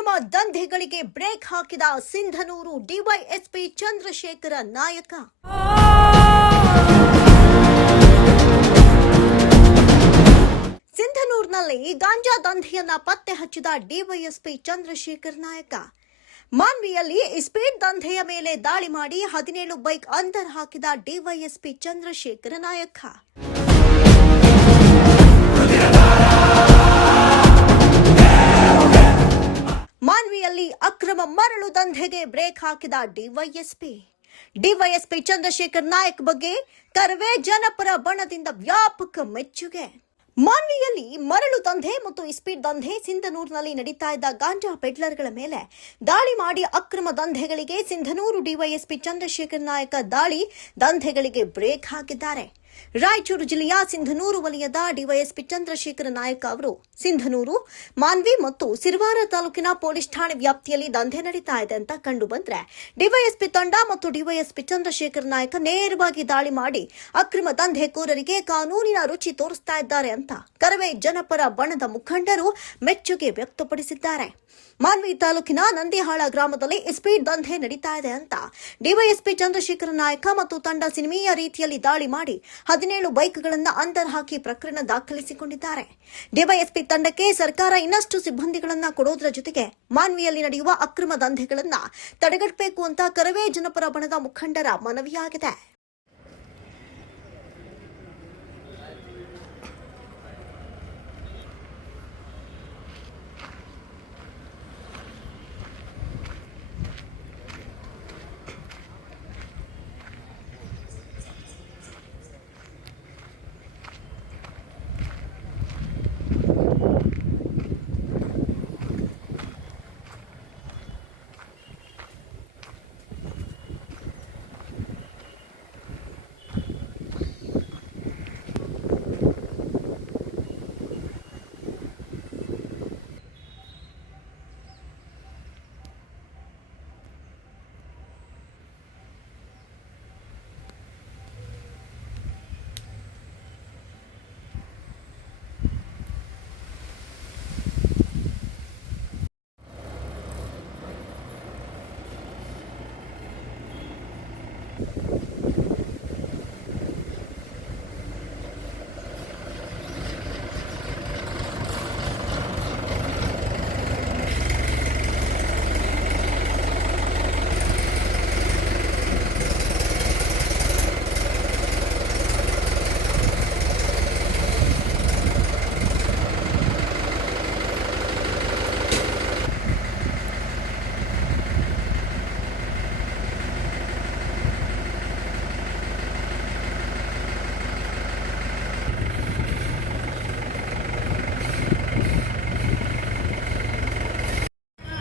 ಅಕ್ರಮ ದಂಧೆಗಳಿಗೆ ಬ್ರೇಕ್ ಹಾಕಿದ ಸಿಂಧನೂರು ಡಿವೈಎಸ್ಪಿ ಚಂದ್ರಶೇಖರ ನಾಯಕ. ಸಿಂಧನೂರಿನಲ್ಲಿ ಗಾಂಜಾ ದಂಧೆಯನ್ನ ಪತ್ತೆ ಹಚ್ಚಿದ ಡಿವೈಎಸ್ಪಿ ಚಂದ್ರಶೇಖರ ನಾಯಕ. ಮಾನ್ವಿಯಲ್ಲಿ ಸ್ಪೀಡ್ ದಂಧೆಯ ಮೇಲೆ ದಾಳಿ ಮಾಡಿ 17 ಬೈಕ್ ಅಂತರ ಹಾಕಿದ ಡಿವೈಎಸ್ಪಿ ಚಂದ್ರಶೇಖರ ನಾಯಕ. ಮಾನ್ವಿಯಲ್ಲಿ ಅಕ್ರಮ ಮರಳು ದಂಧೆಗೆ ಬ್ರೇಕ್ ಹಾಕಿದ ಡಿವೈಎಸ್ಪಿ ಚಂದ್ರಶೇಖರ ನಾಯಕ್ ಬಗ್ಗೆ ಕರವೇ ಜನಪರ ಬಣದಿಂದ ವ್ಯಾಪಕ ಮೆಚ್ಚುಗೆ. ಮಾನ್ವಿಯಲ್ಲಿ ಮರಳು ದಂಧೆ ಮತ್ತು ಸ್ಪೀಡ್ ದಂಧೆ, ಸಿಂಧನೂರಿನಲ್ಲಿ ನಡೀತಾ ಇದ್ದ ಗಾಂಜಾ ಪೆಡ್ಲರ್ಗಳ ಮೇಲೆ ದಾಳಿ ಮಾಡಿ ಅಕ್ರಮ ದಂಧೆಗಳಿಗೆ ಸಿಂಧನೂರು ಡಿವೈಎಸ್ಪಿ ಚಂದ್ರಶೇಖರ ನಾಯಕ ದಾಳಿ ದಂಧೆಗಳಿಗೆ ಬ್ರೇಕ್ ಹಾಕಿದ್ದಾರೆ. ರಾಯಚೂರು ಜಿಲ್ಲೆಯ ಸಿಂಧನೂರು ವಲಯದ ಡಿವೈಎಸ್ಪಿ ಚಂದ್ರಶೇಖರ ನಾಯಕ ಅವರು ಸಿಂಧನೂರು, ಮಾನ್ವಿ ಮತ್ತು ಸಿರವಾರ ತಾಲೂಕಿನ ಪೊಲೀಸ್ ಠಾಣೆ ವ್ಯಾಪ್ತಿಯಲ್ಲಿ ದಂಧೆ ನಡೀತಾ ಇದೆ ಅಂತ ಕಂಡು ಬಂದ್ರೆ ಡಿವೈಎಸ್ಪಿ ತಂಡ ಮತ್ತು ಡಿವೈಎಸ್ಪಿ ಚಂದ್ರಶೇಖರ ನಾಯಕ ನೇರವಾಗಿ ದಾಳಿ ಮಾಡಿ ಅಕ್ರಮ ದಂಧೆಕೋರರಿಗೆ ಕಾನೂನಿನ ರುಚಿ ತೋರಿಸ್ತಾ ಇದ್ದಾರೆ ಅಂತ ಕರವೇ ಜನಪರ ಬಣದ ಮುಖಂಡರು ಮೆಚ್ಚುಗೆ ವ್ಯಕ್ತಪಡಿಸಿದ್ದಾರೆ. ಮಾನ್ವಿ ತಾಲೂಕಿನ ನಂದಿಹಾಳ ಗ್ರಾಮದಲ್ಲಿ ಸ್ಪೀಡ್ ದಂಧೆ ನಡೀತಾ ಇದೆ ಅಂತ ಡಿವೈಎಸ್ಪಿ ಚಂದ್ರಶೇಖರ ನಾಯಕ ಮತ್ತು ತಂಡ ಸಿನಿಮೀಯ ರೀತಿಯಲ್ಲಿ ದಾಳಿ ಮಾಡಿ 17 ಬೈಕ್ಗಳನ್ನು ಅಂತರ ಹಾಕಿ ಪ್ರಕರಣ ದಾಖಲಿಸಿಕೊಂಡಿದ್ದಾರೆ. ಡಿವೈಎಸ್ಪಿ ತಂಡಕ್ಕೆ ಸರ್ಕಾರ ಇನ್ನಷ್ಟು ಸಿಬ್ಬಂದಿಗಳನ್ನು ಕೊಡೋದ್ರ ಜೊತೆಗೆ ಮಾನ್ವಿಯಲ್ಲಿ ನಡೆಯುವ ಅಕ್ರಮ ದಂಧೆಗಳನ್ನು ತಡೆಗಟ್ಟಬೇಕು ಅಂತ ಕರವೇ ಜನಪರ ಬಣದ ಮುಖಂಡರ ಮನವಿಯಾಗಿದೆ.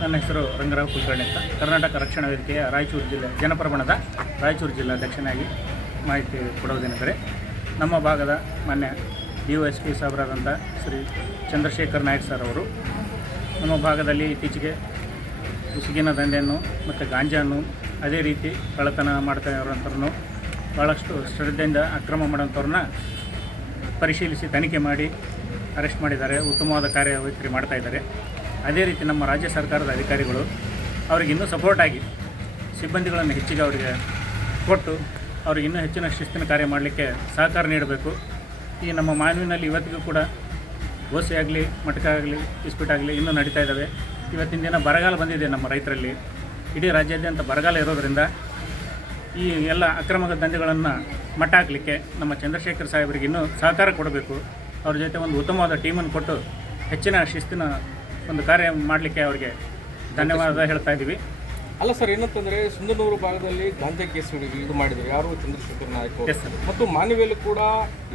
ನನ್ನ ಹೆಸರು ರಂಗರಾವ್ ಕುಲಕರ್ಣಿ ಅಂತ. ಕರ್ನಾಟಕ ರಕ್ಷಣಾ ವೇದಿಕೆಯ ರಾಯಚೂರು ಜಿಲ್ಲೆ ಜನಪರ ಬಣದ ರಾಯಚೂರು ಜಿಲ್ಲಾಧ್ಯಕ್ಷನಾಗಿ ಮಾಹಿತಿ ಕೊಡುವುದೇನೆಂದರೆ, ನಮ್ಮ ಭಾಗದ ಮಾನ್ಯ ಡಿವೈಎಸ್ಪಿ ಸಾಹೇಬರಾದಂಥ ಶ್ರೀ ಚಂದ್ರಶೇಖರ್ ನಾಯಕ್ ಸರ್ ಅವರು ನಮ್ಮ ಭಾಗದಲ್ಲಿ ಇತ್ತೀಚೆಗೆ ಉಸುಗಿನ ದಂಧೆಯನ್ನು ಮತ್ತು ಗಾಂಜಾನ್ನು, ಅದೇ ರೀತಿ ಕಳ್ಳತನ ಮಾಡ್ತಾ ಇರೋಂಥವ್ರನ್ನು, ಭಾಳಷ್ಟು ಶ್ರದ್ಧೆಯಿಂದ ಅಕ್ರಮ ಮಾಡೋಂಥವ್ರನ್ನ ಪರಿಶೀಲಿಸಿ ತನಿಖೆ ಮಾಡಿ ಅರೆಸ್ಟ್ ಮಾಡಿದ್ದಾರೆ. ಉತ್ತಮವಾದ ಕಾರ್ಯವೈಖರಿ ಮಾಡ್ತಾಯಿದ್ದಾರೆ. ಅದೇ ರೀತಿ ನಮ್ಮ ರಾಜ್ಯ ಸರ್ಕಾರದ ಅಧಿಕಾರಿಗಳು ಅವ್ರಿಗೆ ಇನ್ನೂ ಸಪೋರ್ಟ್ ಆಗಿ ಸಿಬ್ಬಂದಿಗಳನ್ನು ಹೆಚ್ಚಿಗೆ ಅವರಿಗೆ ಕೊಟ್ಟು ಅವ್ರಿಗೆ ಇನ್ನೂ ಹೆಚ್ಚಿನ ಶಿಸ್ತಿನ ಕಾರ್ಯ ಮಾಡಲಿಕ್ಕೆ ಸಹಕಾರ ನೀಡಬೇಕು. ಈ ನಮ್ಮ ಮಾನ್ವಿನಲ್ಲಿ ಇವತ್ತಿಗೂ ಕೂಡ ಗೋಸೆ ಆಗಲಿ, ಮಟಕ ಆಗಲಿ, ಇಸ್ಪೀಟ್ ಆಗಲಿ ಇನ್ನೂ ನಡೀತಾ ಇದ್ದಾವೆ. ಇವತ್ತಿನ ದಿನ ಬರಗಾಲ ಬಂದಿದೆ ನಮ್ಮ ರೈತರಲ್ಲಿ. ಇಡೀ ರಾಜ್ಯಾದ್ಯಂತ ಬರಗಾಲ ಇರೋದರಿಂದ ಈ ಎಲ್ಲ ಅಕ್ರಮ ದಂಧೆಗಳನ್ನು ಮಟ್ಟ ಹಾಕಲಿಕ್ಕೆ ನಮ್ಮ ಚಂದ್ರಶೇಖರ್ ಸಾಹೇಬರಿಗೆ ಇನ್ನೂ ಸಹಕಾರ ಕೊಡಬೇಕು. ಅವ್ರ ಜೊತೆ ಒಂದು ಉತ್ತಮವಾದ ಟೀಮನ್ನು ಕೊಟ್ಟು ಹೆಚ್ಚಿನ ಶಿಸ್ತಿನ ಒಂದು ಕಾರ್ಯ ಮಾಡಲಿಕ್ಕೆ ಅವರಿಗೆ ಧನ್ಯವಾದ ಹೇಳ್ತಾ ಇದ್ದೀವಿ. ಅಲ್ಲ ಸರ್, ಏನಂತಂದರೆ ಸಿಂಧನೂರು ಭಾಗದಲ್ಲಿ ಗಾಂಜಾ ಕೇಸ್ಗಳಿಗೆ ಇದು ಮಾಡಿದರು ಯಾರು, ಚಂದ್ರಶೇಖರ್ ನಾಯಕ್. ಮತ್ತು ಮಾನ್ವಿಯಲ್ಲಿ ಕೂಡ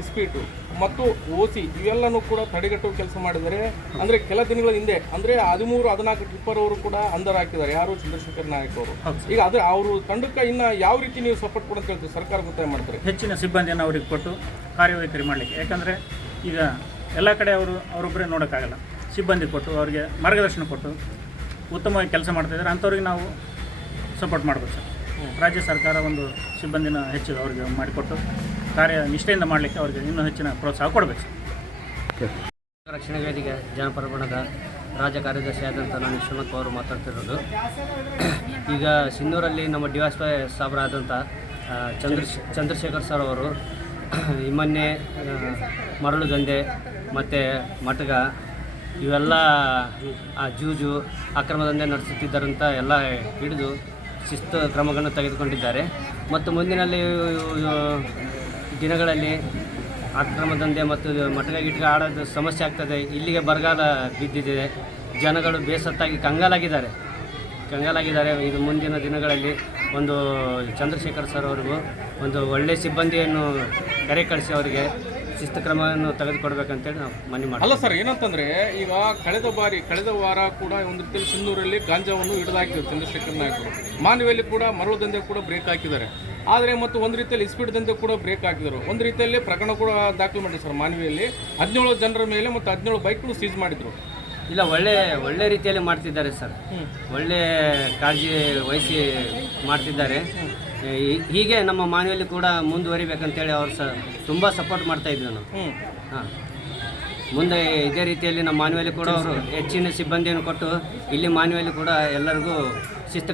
ಇಸ್ಪೀಟು ಮತ್ತು ಓಸಿ ಇವೆಲ್ಲನೂ ಕೂಡ ತಡೆಗಟ್ಟುವ ಕೆಲಸ ಮಾಡಿದರೆ. ಅಂದರೆ ಕೆಲ ದಿನಗಳ ಹಿಂದೆ ಅಂದರೆ 13-14 ಟ್ರಿಪ್ಪರ್ ಕೂಡ ಅಂದರ್ ಹಾಕಿದ್ದಾರೆ ಯಾರು, ಚಂದ್ರಶೇಖರ್ ನಾಯಕ್ ಅವರು. ಈಗ ಅದೇ ಅವರು ತಂಡಕ್ಕೆ ಇನ್ನು ಯಾವ ರೀತಿ ನೀವು ಸಪೋರ್ಟ್ ಕೊಡೋದು ಹೇಳ್ತೀವಿ, ಸರ್ಕಾರ ಗೊತ್ತಾಯ ಮಾಡ್ತಾರೆ ಹೆಚ್ಚಿನ ಸಿಬ್ಬಂದಿಯನ್ನು ಅವರಿಗೆ ಕೊಟ್ಟು ಕಾರ್ಯವೈಖರಿ ಮಾಡಲಿಕ್ಕೆ. ಯಾಕಂದರೆ ಈಗ ಎಲ್ಲ ಕಡೆ ಅವರೊಬ್ಬರೇ ನೋಡೋಕ್ಕಾಗಲ್ಲ. ಸಿಬ್ಬಂದಿ ಕೊಟ್ಟು ಅವರಿಗೆ ಮಾರ್ಗದರ್ಶನ ಕೊಟ್ಟು ಉತ್ತಮವಾಗಿ ಕೆಲಸ ಮಾಡ್ತಾಯಿದ್ದಾರೆ. ಅಂಥವ್ರಿಗೆ ನಾವು ಸಪೋರ್ಟ್ ಮಾಡಬೇಕು ಸರ್. ರಾಜ್ಯ ಸರ್ಕಾರ ಒಂದು ಸಿಬ್ಬಂದಿನ ಹೆಚ್ಚು ಅವರಿಗೆ ಮಾಡಿಕೊಟ್ಟು ಕಾರ್ಯ ನಿಷ್ಠೆಯಿಂದ ಮಾಡಲಿಕ್ಕೆ ಅವರಿಗೆ ಇನ್ನೂ ಹೆಚ್ಚಿನ ಪ್ರೋತ್ಸಾಹ ಕೊಡಬೇಕು ಸರ್. ರಕ್ಷಣಾ ವೇದಿಕೆ ಜನಪರ ಬಣದ ರಾಜ್ಯ ಕಾರ್ಯದರ್ಶಿ ಆದಂಥ ನಾನು ವಿಶ್ವನಾಥ್ ಅವರು ಮಾತಾಡ್ತಿರೋದು. ಈಗ ಸಿನ್ನೂರಲ್ಲಿ ನಮ್ಮ ಡಿ ಎಸ್ ಪಿ ಸಾಬ್ರಾದಂಥ ಚಂದ್ರಶೇಖರ್ ಸರ್ ಅವರು ಈ ಮೊನ್ನೆ ಮರಳು ದಂಧೆ ಮತ್ತು ಮಟಗ ಇವೆಲ್ಲ ಜೂಜು ಅಕ್ರಮ ದಂಧೆ ನಡೆಸುತ್ತಿದ್ದಾರಂತ ಎಲ್ಲ ಹಿಡಿದು ಶಿಸ್ತು ಕ್ರಮಗಳನ್ನು ತೆಗೆದುಕೊಂಡಿದ್ದಾರೆ. ಮತ್ತು ಮುಂದಿನಲ್ಲಿ ದಿನಗಳಲ್ಲಿ ಅಕ್ರಮ ದಂಧೆ ಮತ್ತು ಮಟಕ ಗಿಟಕ ಆಡೋದು ಸಮಸ್ಯೆ ಆಗ್ತದೆ. ಇಲ್ಲಿಗೆ ಬರಗಾಲ ಬಿದ್ದಿದೆ, ಜನಗಳು ಬೇಸತ್ತಾಗಿ ಕಂಗಾಲಾಗಿದ್ದಾರೆ. ಇದು ಮುಂದಿನ ದಿನಗಳಲ್ಲಿ ಒಂದು ಚಂದ್ರಶೇಖರ್ ಸರ್ ಅವ್ರಿಗೂ ಒಂದು ಒಳ್ಳೆಯ ಸಿಬ್ಬಂದಿಯನ್ನು ಕರೆ ಕಳಿಸಿ ಅವರಿಗೆ ಶಿಸ್ತು ಕ್ರಮವನ್ನು ತೆಗೆದುಕೊಡ್ಬೇಕಂತೇಳಿ ನಾವು ಮನವಿ ಮಾಡ್ತೀವಿ. ಅಲ್ಲ ಸರ್, ಏನಂತಂದರೆ ಈಗ ಕಳೆದ ವಾರ ಕೂಡ ಒಂದು ರೀತಿಯಲ್ಲಿ ಸಿನ್ನೂರಲ್ಲಿ ಗಾಂಜಾವನ್ನು ಹಿಡಿದಾಕಿದ್ರು ಚಂದ್ರಶೇಖರ್ ನಾಯಕರು. ಮಾನವಿಯಲ್ಲಿ ಕೂಡ ಮರಳು ದಂಧೆ ಕೂಡ ಬ್ರೇಕ್ ಹಾಕಿದ್ದಾರೆ. ಆದರೆ ಮತ್ತು ಒಂದು ರೀತಿಯಲ್ಲಿ ಸ್ಪೀಡ್ ದಂಧೆ ಕೂಡ ಬ್ರೇಕ್ ಹಾಕಿದರು. ಒಂದು ರೀತಿಯಲ್ಲಿ ಪ್ರಕರಣ ಕೂಡ ದಾಖಲು ಮಾಡಿದ್ರು ಸರ್. ಮಾನವಿಯಲ್ಲಿ 17 ಜನರ ಮೇಲೆ ಮತ್ತು 17 ಬೈಕ್ಗಳು ಸೀಸ್ ಮಾಡಿದರು. ಇಲ್ಲ, ಒಳ್ಳೆ ರೀತಿಯಲ್ಲಿ ಮಾಡ್ತಿದ್ದಾರೆ ಸರ್. ಒಳ್ಳೆ ಕಾಳಜಿ ವಹಿಸಿ ಮಾಡ್ತಿದ್ದಾರೆ. ಹೀಗೆ ನಮ್ಮ ಮಾನವಿಯಲ್ಲಿ ಕೂಡ ಮುಂದುವರಿಬೇಕಂತೇಳಿ ಅವರು ತುಂಬ ಸಪೋರ್ಟ್ ಮಾಡ್ತಾಯಿದ್ವಿ ನಾವು. ಹಾಂ, ಮುಂದೆ ಇದೇ ರೀತಿಯಲ್ಲಿ ನಮ್ಮ ಮಾನವಿಯಲ್ಲಿ ಕೂಡ ಅವರು ಹೆಚ್ಚಿನ ಸಿಬ್ಬಂದಿಯನ್ನು ಕೊಟ್ಟು ಇಲ್ಲಿ ಮಾನವಿಯಲ್ಲಿ ಕೂಡ ಎಲ್ಲರಿಗೂ ಶಿಸ್ತು